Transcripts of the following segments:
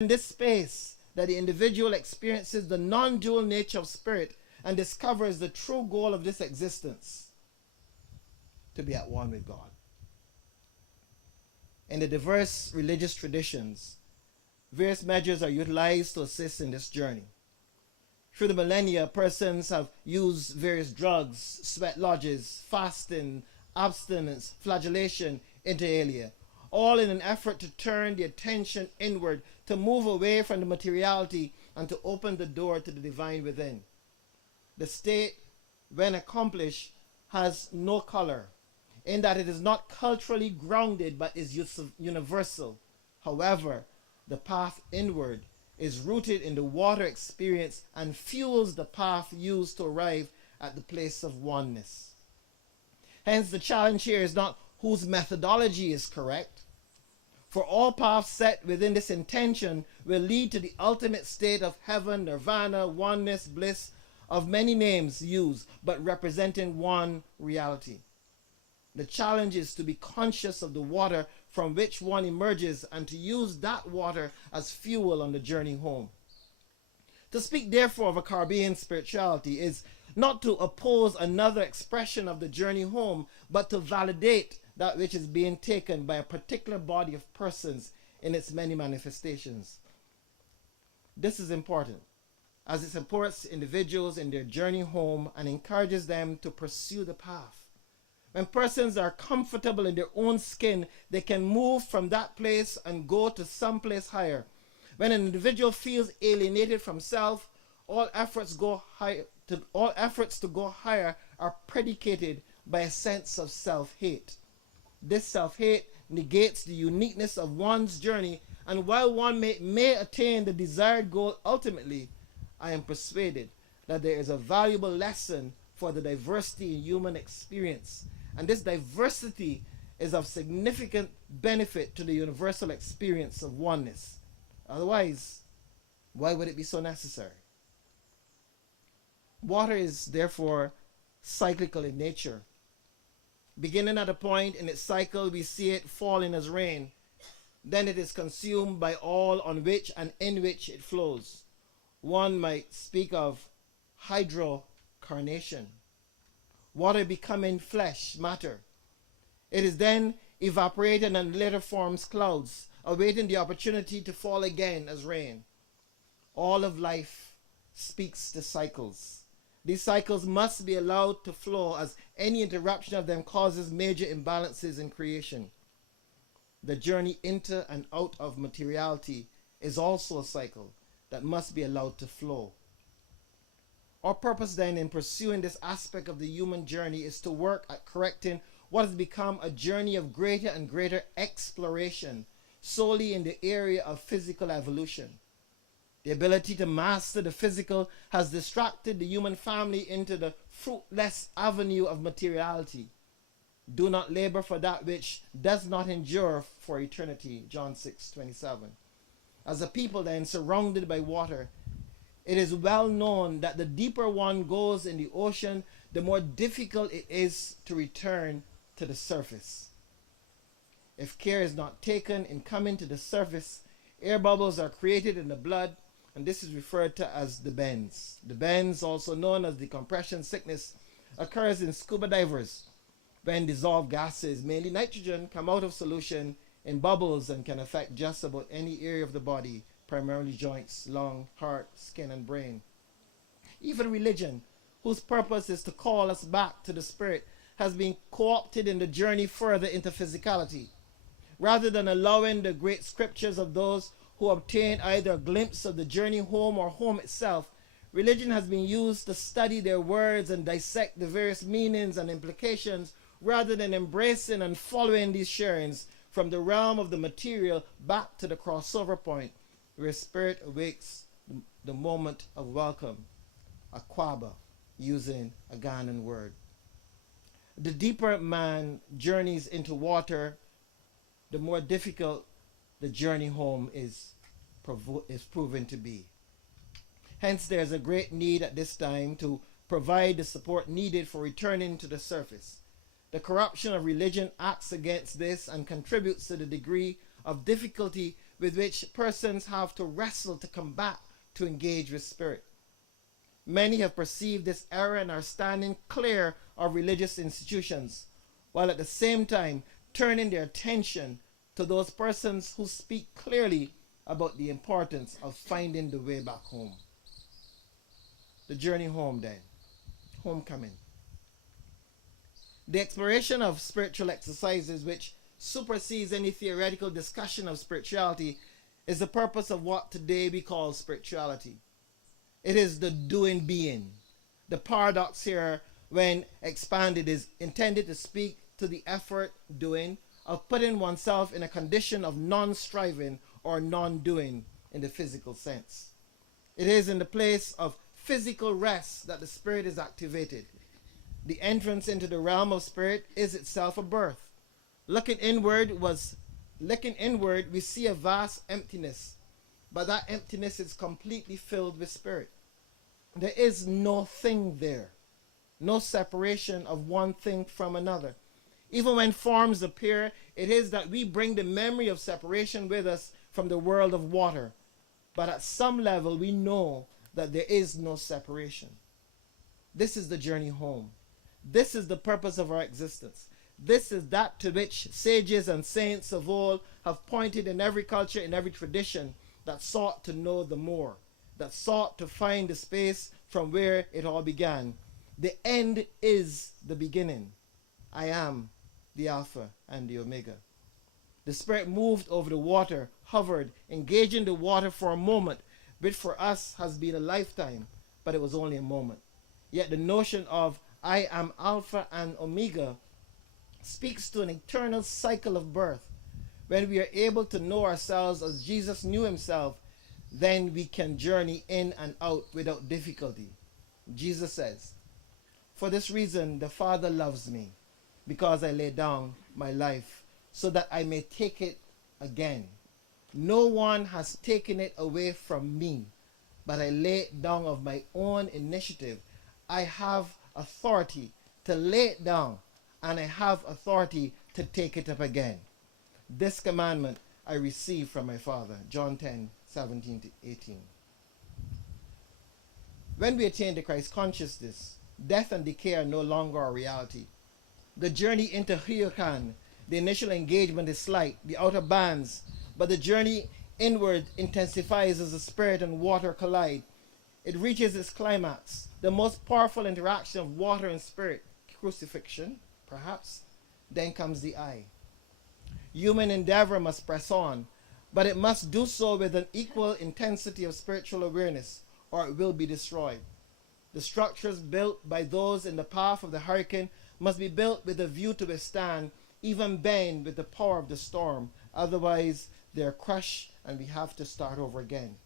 in this space that the individual experiences the non-dual nature of spirit and discovers the true goal of this existence, to be at one with God. In the diverse religious traditions, various measures are utilized to assist in this journey. Through the millennia, persons have used various drugs, sweat lodges, fasting, abstinence, flagellation, inter alia, all in an effort to turn the attention inward, to move away from the materiality and to open the door to the divine within. The state, when accomplished, has no color, in that it is not culturally grounded but is universal. However, the path inward is rooted in the water experience and fuels the path used to arrive at the place of oneness. Hence, the challenge here is not whose methodology is correct, for all paths set within this intention will lead to the ultimate state of heaven, nirvana, oneness, bliss, of many names used, but representing one reality. The challenge is to be conscious of the water from which one emerges and to use that water as fuel on the journey home. To speak therefore of a Caribbean spirituality is not to oppose another expression of the journey home, but to validate that which is being taken by a particular body of persons in its many manifestations. This is important, as it supports individuals in their journey home and encourages them to pursue the path. When persons are comfortable in their own skin, they can move from that place and go to some place higher. When an individual feels alienated from self, all efforts to go higher are predicated by a sense of self-hate. This self-hate negates the uniqueness of one's journey, and while one may attain the desired goal ultimately, I am persuaded that there is a valuable lesson for the diversity in human experience, and this diversity is of significant benefit to the universal experience of oneness. Otherwise, why would it be so necessary? Water is therefore cyclical in nature. Beginning at a point in its cycle, we see it falling as rain. Then it is consumed by all on which and in which it flows. One might speak of hydrocarnation, water becoming flesh, matter. It is then evaporated and later forms clouds, awaiting the opportunity to fall again as rain. All of life speaks to cycles. These cycles must be allowed to flow, as any interruption of them causes major imbalances in creation. The journey into and out of materiality is also a cycle that must be allowed to flow. Our purpose then in pursuing this aspect of the human journey is to work at correcting what has become a journey of greater and greater exploration solely in the area of physical evolution. The ability to master the physical has distracted the human family into the fruitless avenue of materiality. Do not labor for that which does not endure for eternity, John 6:27. As a people then surrounded by water, it is well known that the deeper one goes in the ocean, the more difficult it is to return to the surface. If care is not taken in coming to the surface, air bubbles are created in the blood, and this is referred to as the bends. The bends, also known as decompression sickness, occurs in scuba divers when dissolved gases, mainly nitrogen, come out of solution in bubbles and can affect just about any area of the body, primarily joints, lung, heart, skin, and brain. Even religion, whose purpose is to call us back to the spirit, has been co-opted in the journey further into physicality. Rather than allowing the great scriptures of those who obtain either a glimpse of the journey home or home itself, religion has been used to study their words and dissect the various meanings and implications, rather than embracing and following these sharings from the realm of the material back to the crossover point, where spirit awakes the moment of welcome, a kwaba, using a Ghanaian word. The deeper man journeys into water, the more difficult the journey home is proven to be. Hence, there's a great need at this time to provide the support needed for returning to the surface. The corruption of religion acts against this and contributes to the degree of difficulty with which persons have to wrestle to combat to engage with spirit. Many have perceived this error and are standing clear of religious institutions, while at the same time turning their attention to those persons who speak clearly about the importance of finding the way back home. The journey home then, homecoming. The exploration of spiritual exercises which supersedes any theoretical discussion of spirituality is the purpose of what today we call spirituality. It is the doing being. The paradox here, when expanded, is intended to speak to the effort doing of putting oneself in a condition of non-striving or non-doing in the physical sense. It is in the place of physical rest that the spirit is activated. The entrance into the realm of spirit is itself a birth. Looking inward, we see a vast emptiness, but that emptiness is completely filled with spirit. There is no thing there, no separation of one thing from another. Even when forms appear, it is that we bring the memory of separation with us from the world of water. But at some level, we know that there is no separation. This is the journey home. This is the purpose of our existence. This is that to which sages and saints of old have pointed in every culture, in every tradition that sought to know the more, that sought to find the space from where it all began. The end is the beginning. I am the Alpha and the Omega. The Spirit moved over the water, hovered, engaging the water for a moment, which for us has been a lifetime, but it was only a moment. Yet the notion of I am Alpha and Omega speaks to an eternal cycle of birth. When we are able to know ourselves as Jesus knew himself, then we can journey in and out without difficulty. Jesus says, "For this reason the Father loves me, because I lay down my life so that I may take it again. No one has taken it away from me, but I lay it down of my own initiative. I have authority to lay it down, and I have authority to take it up again. This commandment I received from my Father." John 10:17-18. When we attain to Christ consciousness, death and decay are no longer a reality. The journey into Hyokan, the initial engagement is slight, the outer bands, but the journey inward intensifies as the spirit and water collide. It reaches its climax, the most powerful interaction of water and spirit, crucifixion, perhaps. Then comes the I. Human endeavor must press on, but it must do so with an equal intensity of spiritual awareness, or it will be destroyed. The structures built by those in the path of the hurricane must be built with a view to withstand, even bend with the power of the storm. Otherwise, they are crushed and we have to start over again.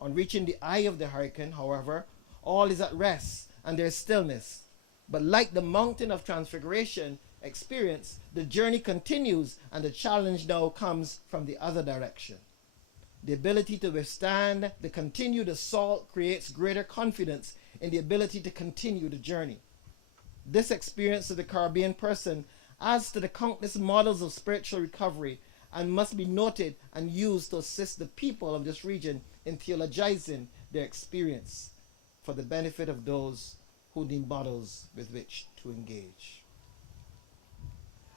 On reaching the eye of the hurricane, however, all is at rest and there is stillness. But like the mountain of transfiguration experience, the journey continues and the challenge now comes from the other direction. The ability to withstand the continued assault creates greater confidence in the ability to continue the journey. This experience of the Caribbean person adds to the countless models of spiritual recovery and must be noted and used to assist the people of this region in theologizing their experience for the benefit of those who need models with which to engage.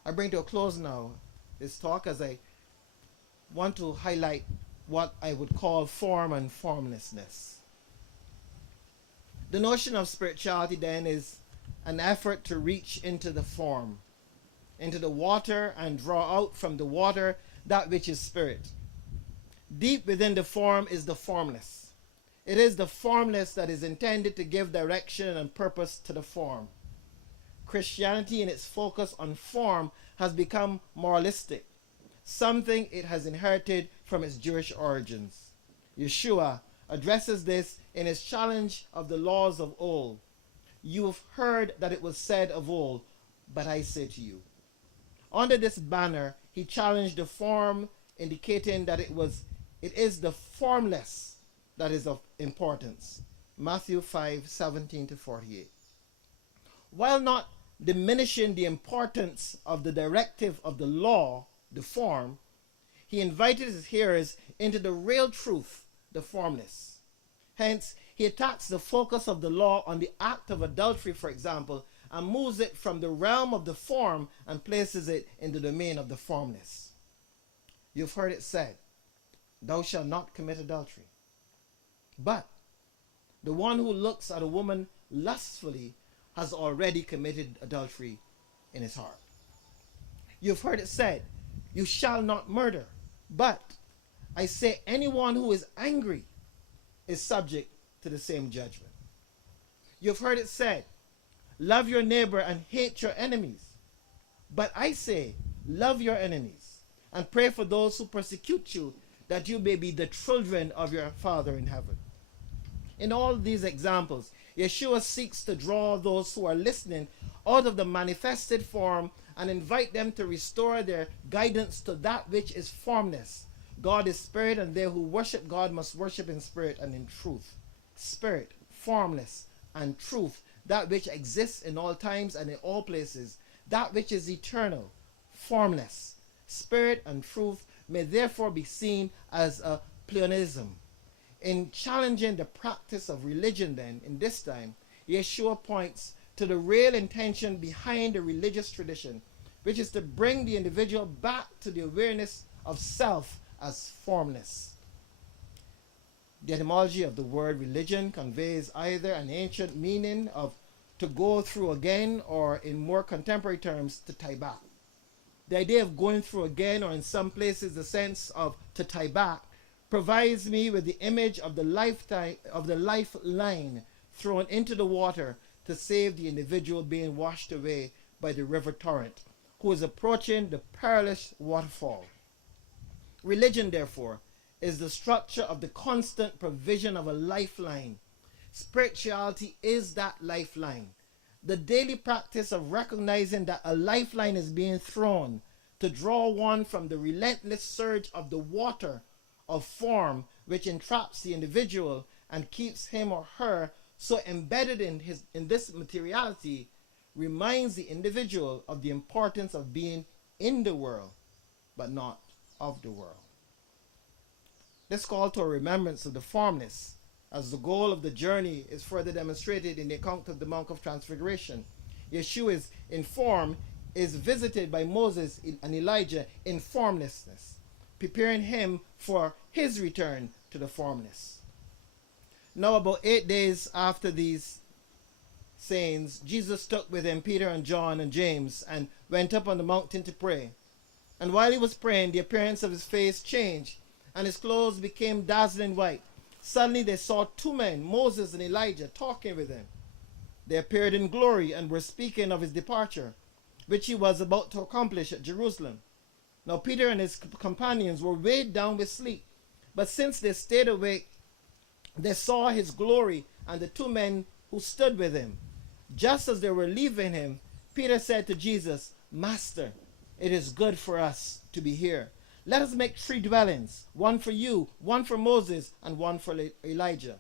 I bring to a close now this talk as I want to highlight what I would call form and formlessness. The notion of spirituality then is an effort to reach into the form, into the water, and draw out from the water that which is spirit. Deep within the form is the formless. It is the formless that is intended to give direction and purpose to the form. Christianity, in its focus on form, has become moralistic, something it has inherited from its Jewish origins. Yeshua addresses this in his challenge of the laws of old. You have heard that it was said of old, but I say to you. Under this banner, he challenged the form, indicating that it is the formless that is of importance. Matthew 5:17-48. While not diminishing the importance of the directive of the law, the form, He invited his hearers into the real truth, the formless. Hence, he attacks the focus of the law on the act of adultery, for example, and moves it from the realm of the form and places it in the domain of the formless. You've heard it said, "Thou shalt not commit adultery." But the one who looks at a woman lustfully has already committed adultery in his heart. You've heard it said, "You shall not murder." But I say, anyone who is angry is subject to the same judgment. You've heard it said, "Love your neighbor and hate your enemies." But I say, love your enemies and pray for those who persecute you, that you may be the children of your Father in heaven. In all these examples, Yeshua seeks to draw those who are listening out of the manifested form and invite them to restore their guidance to that which is formless. God is spirit, and they who worship God must worship in spirit and in truth. Spirit, formless, and truth, that which exists in all times and in all places, that which is eternal, formless. Spirit and truth may therefore be seen as a pleonasm. In challenging the practice of religion then, in this time, Yeshua points to the real intention behind the religious tradition, which is to bring the individual back to the awareness of self as formless. The etymology of the word religion conveys either an ancient meaning of to go through again, or in more contemporary terms, to tie back. The idea of going through again, or in some places the sense of to tie back, provides me with the image of the lifeline thrown into the water to save the individual being washed away by the river torrent, who is approaching the perilous waterfall. Religion, therefore, is the structure of the constant provision of a lifeline. Spirituality is that lifeline. The daily practice of recognizing that a lifeline is being thrown to draw one from the relentless surge of the water of form which entraps the individual and keeps him or her so embedded in this materiality, reminds the individual of the importance of being in the world but not of the world. This call to a remembrance of the formless as the goal of the journey is further demonstrated in the account of the Mount of Transfiguration. Yeshua is visited by Moses and Elijah in formlessness, preparing him for his return to the formless. Now, about 8 days after these sayings, Jesus took with him Peter and John and James and went up on the mountain to pray. And while he was praying, the appearance of his face changed, and his clothes became dazzling white. Suddenly they saw two men, Moses and Elijah, talking with him. They appeared in glory and were speaking of his departure, which he was about to accomplish at Jerusalem. Now Peter and his companions were weighed down with sleep, but since they stayed awake, they saw his glory and the two men who stood with him. Just as they were leaving him, Peter said to Jesus, "Master, it is good for us to be here. Let us make 3 dwellings, one for you, one for Moses, and one for Elijah,"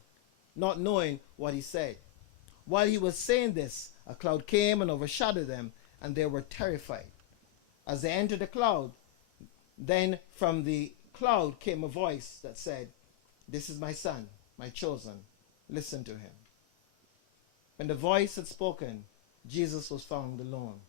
not knowing what he said. While he was saying this, a cloud came and overshadowed them, and they were terrified. As they entered the cloud, then from the cloud came a voice that said, "This is my son, my chosen. Listen to him." When the voice had spoken, Jesus was found alone.